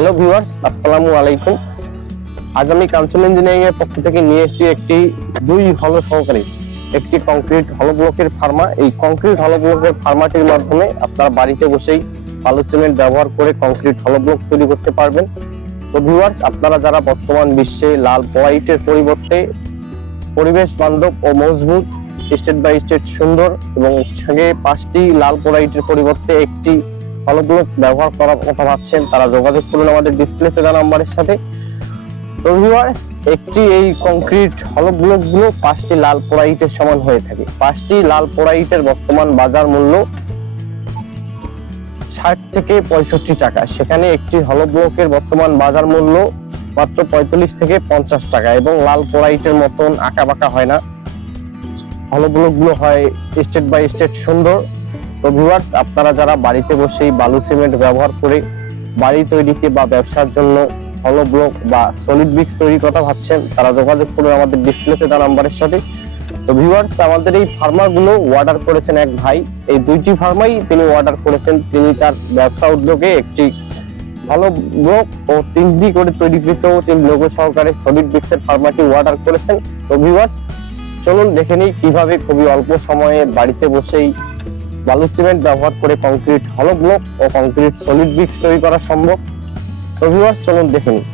Hello viewers, আসসালামু আলাইকুম। আজ আমি কাঞ্চন ইঞ্জিনিয়ারিং এর পক্ষ থেকে নিয়ে এসেছি একটি 2 হলো সহকারী একটি কংক্রিট হলো ব্লকের ফার্মা। এই কংক্রিট হলো ব্লকের ফার্মাটির মাধ্যমে আপনারা বাড়িতে বসেই বালু সিমেন্ট ব্যবহার করে কংক্রিট হলো ব্লক তৈরি করতে পারবেন। তো ভিউয়ার্স, আপনারা যারা বর্তমান বিশ্বে লাল হোয়াইটের পরিবর্তে পরিবেশ বান্ধব ও মজবুত স্টেট বাই স্টেট সুন্দর এবং সঙ্গে 5টি লাল হোয়াইটের পরিবর্তে একটি হলো ব্লক ব্যবহার করার কথা ভাবছেন, তারা যোগাযোগ করুন আমাদের ডিসপ্লেতে দেওয়া নাম্বারের সাথে। তো ভিউয়ার্স, একটি এই কংক্রিট হলো ব্লক গুলো 5টি লাল পোড়াইটের সমান হয়ে থাকে। 5টি লাল পোড়াইটের বর্তমান বাজার মূল্য 60 থেকে 65 টাকা, সেখানে একটি হলো ব্লকের বর্তমান বাজার মূল্য মাত্র 45 থেকে 50 টাকা। এবং লাল পোড়াইটের মতন আঁকা বাঁকা হয় না, হলো ব্লক গুলো হয় স্টেট বাই স্টেট সুন্দর। তো ভিউয়ার্স, আপনারা যারা বাড়িতে বসেই বালু সিমেন্ট ব্যবহার করে বাড়ি তৈরিতে বা ব্যবসার জন্য হলো ব্লক বা সলিড ব্রিক্স তৈরি কথা ভাবছেন, তারা যোগাযোগ করুন আমাদের ডিসপ্লেতে দেওয়া নাম্বারের সাথে। তো ভিউয়ার্স, আমাদের এই ফার্মাগুলো অর্ডার করেছেন এক ভাই। এই 2টি ফার্মাই তিনি অর্ডার করেছেন। তিনি তার ব্যবসা উদ্যোগে একটি হলো ব্লক ও 3D করে তৈরিকৃত 3 লোগো সহকারে সলিড ব্রিক্সের ফার্মাটি অর্ডার করেছেন। তো ভিউয়ার্স, চলুন দেখে নিই কিভাবে খুবই অল্প সময়ে বাড়িতে বসেই বালু সিমেন্ট ব্যবহার করে কংক্রিট হলো ব্লক ও কংক্রিট সলিড ব্রিক্স তৈরি করা সম্ভব। তো ভিউয়ার্স, চলুন দেখে নিই।